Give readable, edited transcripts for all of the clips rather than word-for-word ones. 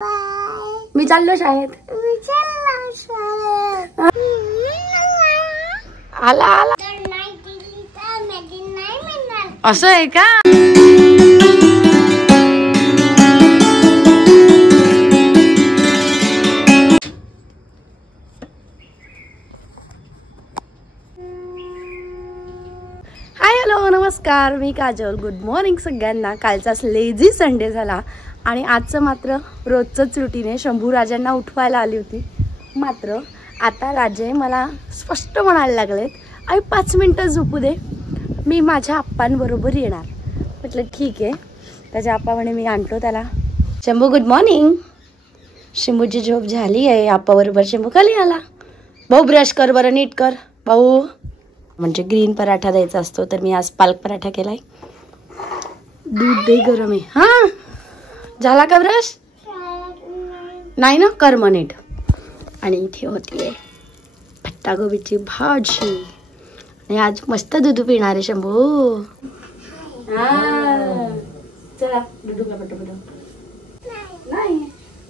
मी चाललो शाळेत. आला आला असं आहे का? हाय हॅलो नमस्कार, मी काजल. गुड मॉर्निंग सगळ्यांना. कालचा लेझी संडे झाला आणि आजचं मात्र रोजचंच रुटीन आहे. शंभू राजांना उठवायला आली होती, मात्र आता राजे मला स्पष्ट म्हणायला लागलेत, आई 5 मिनटं झोपू दे, मी माझ्या आप्पांबरोबर येणार. म्हटलं ठीक आहे. त्याच्या आप्पा म्हणे मी आणतो त्याला. Shambhu good morning. शंभूची झोप झाली आहे. आप्पाबरोबर शंभू खाली आला. भाऊ ब्रश कर बरं, नीट कर भाऊ. म्हणजे ग्रीन पराठा द्यायचा असतो, तर मी आज पालक पराठा केलाय. दूध दे गरम आहे. हां झाला का ब्रश? नाही ना, कर मग नीट. आणि इथे होतीये पत्तागोबीची भाजी. आणि आज मस्त दूध पिणार आहे शंभू. चला दूध का पटपट. नाही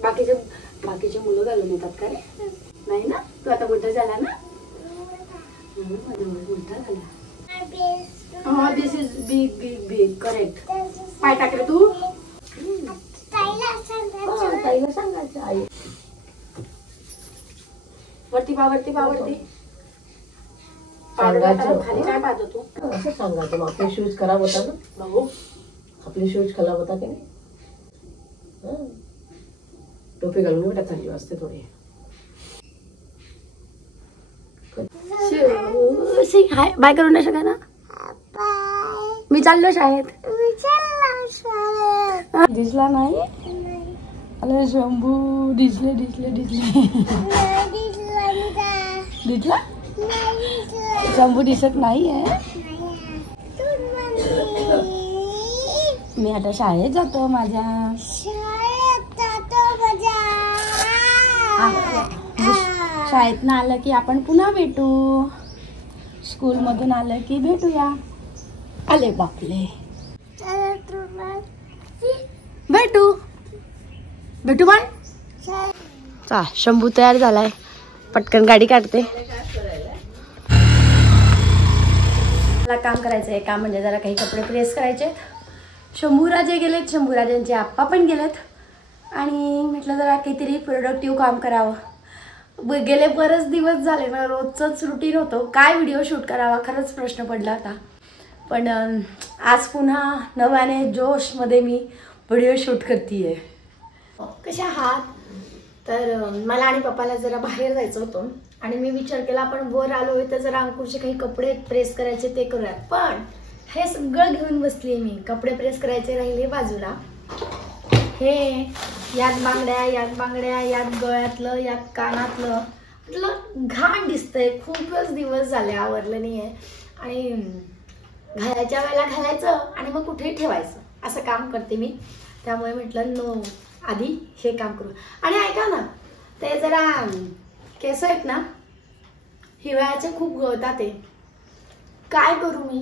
बाकीचे मुलं घालून येतात का रे? नाही ना, तू आता मोठा झाला ना. This is big big big. Correct. पाय टाकले तू. ताईला सांगायचं आई. वरती पावरती पावरती खाली काय पाहतो तू? असं सांगायचं मग. आपले शूज खराब होता ना भाऊ, आपले शूज खराब होता की नाही. टोपी घालून बेटा चालली वाजते थोडी. हाय बाय करू नाही शकत ना. मी चाललो शाळेत. दिसला नाही. अरे शंभू दिसले दिसले दिसले दिसला. शंभू दिसत नाही आहे. मी आता शाळेत जातो माझ्या. शाळेतनं आलं की आपण पुन्हा भेटू. स्कूल मधून आलं की भेटूया. आले बापले. भेटू भेटू पण. चा शंभू तयार झालाय. पटकन गाडी काढते. मला काम करायचं आहे. काम म्हणजे जरा काही कपडे प्रेस करायचे. शंभूराजे गेलेत, शंभूराजांचे आप्पा पण गेलेत. आणि म्हटलं जरा काहीतरी प्रोडक्टिव्ह काम करावं. गेले बरेच दिवस झाले ना, रोजचंच रुटीन होतं. काय व्हिडिओ शूट करावा खरंच प्रश्न पडला होता. पण आज पुन्हा नव्याने जोशमध्ये मी व्हिडिओ शूट करते. कशा आहात? तर मला आणि पप्पाला जरा बाहेर जायचं होतं आणि मी विचार केला आपण वर आलो आहे तर जरा अंकुरचे काही कपडे प्रेस करायचे ते करूयात. पण हे सगळं घेऊन बसली मी. कपडे प्रेस करायचे राहिले बाजूला. हे यात बांगड्या, यात गळ्यातलं, यात कानातलं. म्हटलं घाण दिसतंय. खूपच दिवस झाले आवरलं नाही आहे. आणि घालायच्या वेळेला घालायचं आणि मग कुठेही ठेवायचं, असं काम करते मी. त्यामुळे म्हटलं नो, आधी हे काम करू. आणि ऐका ना, ते जरा केस आहेत ना हिवाळ्याचे खूप गळतात. ते काय करू मी?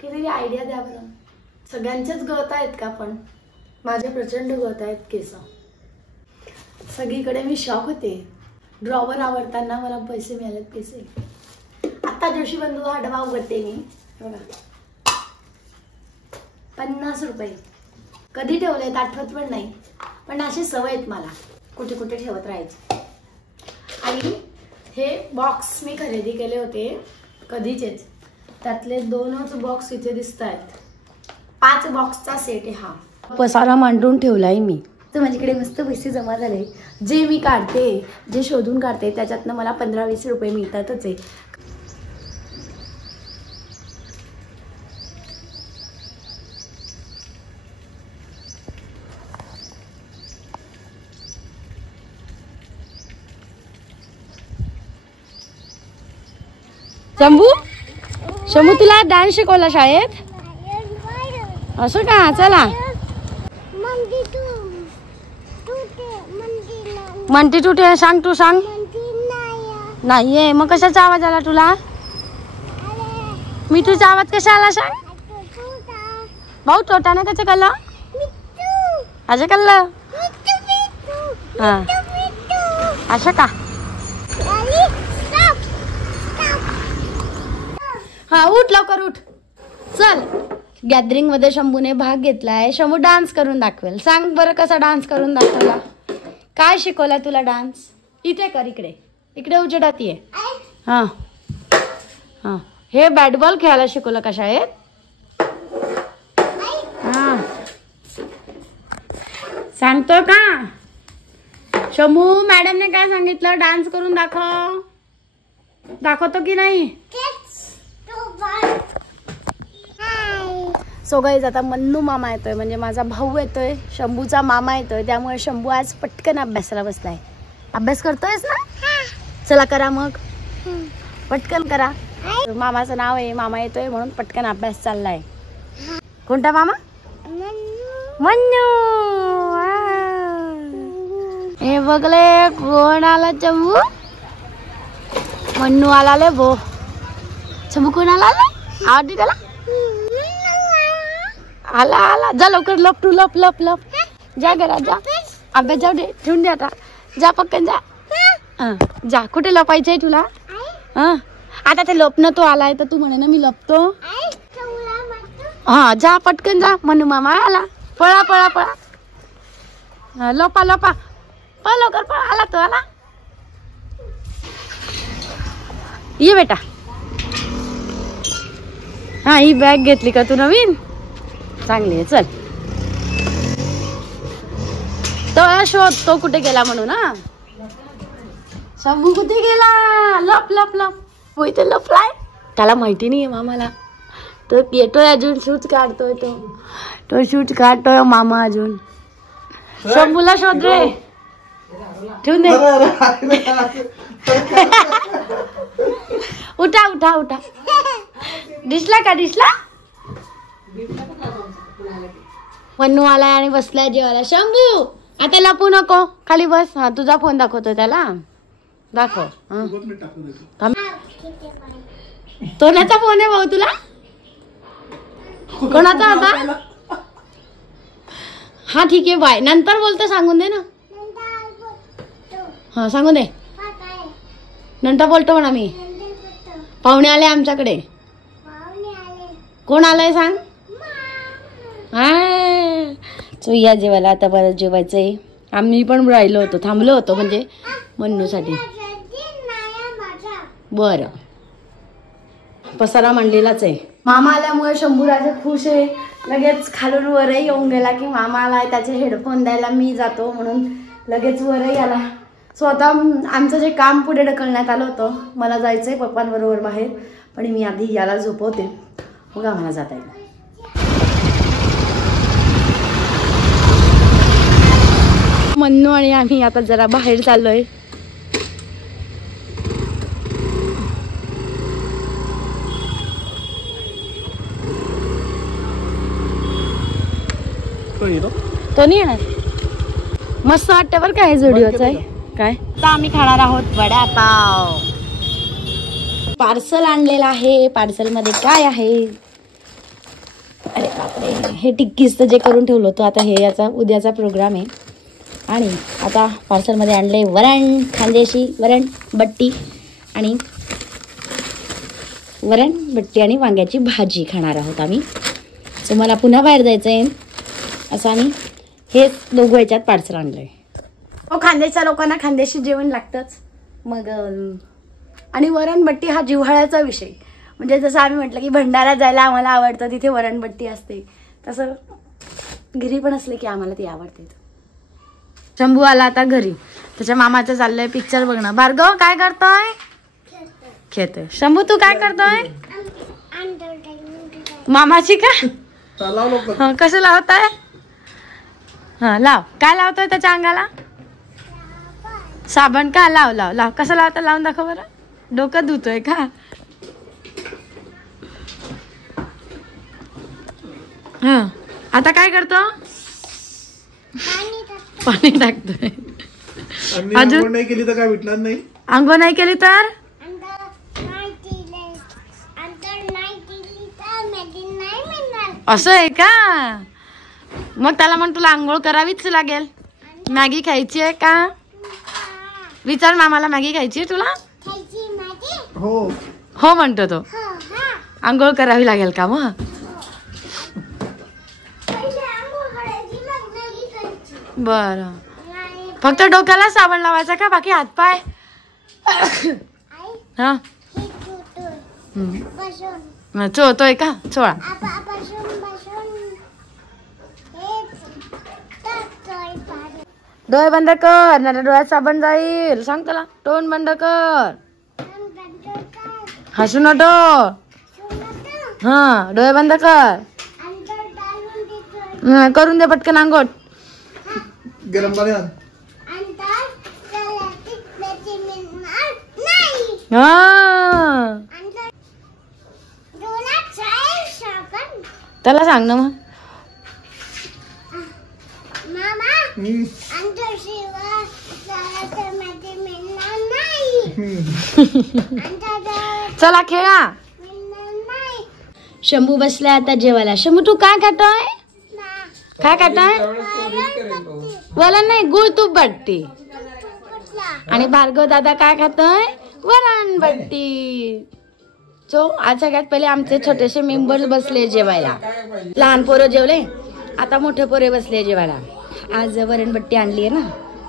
किती आयडिया द्या बरं. सगळ्यांचेच गळत आहेत का? पण माझे प्रचंड गळत आहेत केस. सगळीकडे मी शॉक होते. ड्रॉवर आवडताना मला पैसे मिळालेत. पैसे आत्ता जोशी बंधू हा डबा उघडते मी. बघा 50 रुपये. कधी ठेवलेत आठवत पण नाही, पण अशी सवय आहेत मला कुठे कुठे ठेवत राहायची. आणि हे बॉक्स मी खरेदी केले होते कधीचेच. त्यातले 2च बॉक्स इथे दिसत आहेत. 5 बॉक्सचा सेट आहे हा. पसारा मांडून ठेवलाय मी. तर माझ्याकडे मस्त पैसे जमा झाले. जे मी काढते, जे शोधून काढते, त्याच्यातनं मला 15-20 रुपये मिळतातच आहे. शंभू तुला डान्स शिकवला शाळेत? असं का? चला. म्हणते तू ते सांग. तू सांग. नाहीये मग कशाचा आवाज आला तुला? मी तुझा आवाज कसा आला सांग? भाऊ तोटाने कसं कळलं? अजय कळलं हा असं का? हा उठ लवकर उठ. चल गॅदरिंग मध्ये शंभूने भाग घेतलाय. शंभू डान्स करून दाखवेल. सांग बरं कसा डान्स करून दाखवला. काय शिकवला तुला डान्स? इथे कर. इकडे इकडे उजेडात ये. हा हा हे बॅट बॉल खेळायला शिकवलं का शाळेत? हा सांगतो का शंभू? मॅडमने काय सांगितलं? डान्स करून दाखव. दाखवतो की नाही? सो गाईज आता मन्नू मामा येतोय म्हणजे माझा भाऊ येतोय. शंभूचा मामा येतोय. त्यामुळे शंभू आज पटकन अभ्यासाला बसलाय. अभ्यास करतोयस ना? चला करा मग पटकन करा. मामाचं नाव आहे. मामा येतोय म्हणून पटकन अभ्यास चाललाय. कोणता मामा? मन्नू. हे बघले कोण आला? शंभू. मन्नू आला ले भो. शंभू कोण आला? आवडते त्याला? आला आला. जा लवकर लप तू लप लप लप. जा घरात जा. अभ्यास जाऊ दे. ठेवून दे आता. जा पक्कन जा. जा. कुठे लपायचंय तुला? आता ते लपणं तो आलाय तर तू म्हणे ना मी लपतो. हा जा पटकन जा. मन्नू मामा आला. पळा पळा पळा. लपा लपा. पळ लवकर पळ. आला तो आला. ये बेटा. हा ही बॅग घेतली का तू नवीन? चांगली आहे. चल तो शोध तो कुठे गेला म्हणून. हा शंभू कुठे गेला? लप लप लप. हो इथे लपलाय. त्याला माहिती नाहीये मामाला. तो येतोय अजून. शूज काढतोय तो शूज काढतोय मामा अजून. शंभूला शोध रे. ठेवून दे. उठा उठा उठा. दिसला का? दिसला? मन्नू आलाय आणि बसलाय जेवायला. शंभू आता लपू नको. खाली बस. हा तुझा फोन दाखवतोय त्याला. दाखव. कोणाचा फोन आहे भाऊ तुला? कोणाचा होता? हा ठीक आहे बाय. नंतर बोलतो. सांगून दे ना. हा सांगून दे. नंतर बोलतो म्हणा मी. पाहुणे आले आमच्याकडे. कोण आलंय सांग? हा या जेवायला. आता परत जेवायचंय. आम्ही पण राहिलो होतो. थांबलो होतो म्हणजे मन्नूसाठी. बरं पसारा मांडलेलाच आहे. मामा आल्यामुळे शंभू राजा खुश आहे. लगेच खालून वरही येऊन गेला की मामा आलाय. त्याचे हेडफोन द्यायला मी जातो म्हणून लगेच वरही आला. स्वतः आमचं जे काम पुढे ढकलण्यात आलं होतं. मला जायचंय पप्पांबरोबर बाहेर पण मी आधी याला झोपवते मग आम्हाला जाता येईल. मन्नू आणि आम्ही आता जरा बाहेर चाललोय. तो नाही येणार. मस्त वाटतं बरं काय जोडीवरचं आहे काय. आता आम्ही खाणार आहोत वडापाव. पार्सल आणलेलं आहे. पार्सल मध्ये काय आहे? अरे बापरे. हे टिक्कीच जे करून ठेवलं होतं आता हे याचा उद्याचा प्रोग्राम आहे. आणि आता पार्सल मध्ये आणले वरण. खानदेशी वरण बट्टी आणि वांग्याची भाजी खाणार आहोत आम्ही. सो मला पुन्हा बाहेर जायचं आहे असं आम्ही हे दोघं याच्यात पार्सल आणलंय. हो खानदेशच्या लोकांना खानदेशी जेवण लागतंच. मग आणि वरणबट्टी हा जिव्हाळ्याचा विषय. म्हणजे जसं आम्ही म्हटलं की भंडाऱ्यात जायला आम्हाला आवडतं तिथे वरणबट्टी असते तसं घरी पण असले की आम्हाला ती आवडते. शंभू आला आता घरी. त्याच्या मामाचं चाललंय पिक्चर बघणं. भार्गव काय करतोय? खेळतोय. शंभू तू काय करतोय? मामाची का? कसं लावताय? हा लाव. काय लावतोय त्याच्या अंगाला? साबण का? लाव लाव लाव. कसं लावता? लावून दाखव बरं. डोकं धुतोय का? हा आता काय करतो? पाणी टाकतोय. अजून नाही केली तर काय भेटणार नाही. अंघोळ नाही केली तर असं आहे का? मग त्याला म्हण तुला आंघोळ करावीच लागेल. मॅगी खायची आहे का? विचार मामाला, मॅगी खायची आहे तुला? हो हो म्हणतो तो. आंघोळ करावी लागेल का मग? बर, फक्त डोक्याला साबण लावायचा का, बाकी हातपाय? हा चोळतोय का? चोळा. डोळे बंद कर, नाही डोळ्यात साबण जाईल. सांग त्याला, तोंड बंद कर. हसू नको. हा डोळे बंद कर. करून दे पटकन आंघोळ. गरम पाण्यात हा त्याला सांग ना मग. चला खेळा. शंभू बसलाय आता जेवायला. शंभू तू काय खातोय? काय खातोय? वरण नाही, गुळ तूप बट्टी. आणि भार्गव दादा काय खातोय? वरण बट्टी. सो आज सगळ्यात पहिले आमचे छोटेसे मेंबर्स बसले जेवायला. लहान पोरं जेवले, आता मोठे पोरे बसले जेवायला. आज वरणबट्टी आणली आहे ना,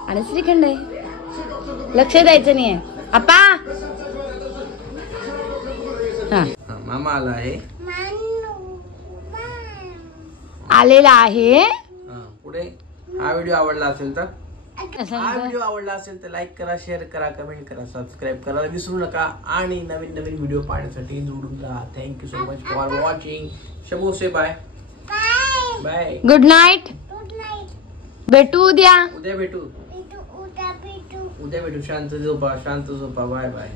आणि श्रीखंड आहे. लक्ष द्यायचं नाहीये आप्पा. हा मामा आला आहे, आलेला आहे. पुढे हा व्हिडिओ आवडला असेल तर लाईक करा, शेअर करा, कमेंट करा, सबस्क्राईब करायला विसरू नका. आणि नवीन नवीन व्हिडिओ पाहण्यासाठी जोडून राहा. Thank you so much for watching. Shambhu से बाय बाय. Good night. भेटू उद्या. उद्या भेटू. उद्या भेटू. शांत झोपा, शांत झोपा. Bye bye.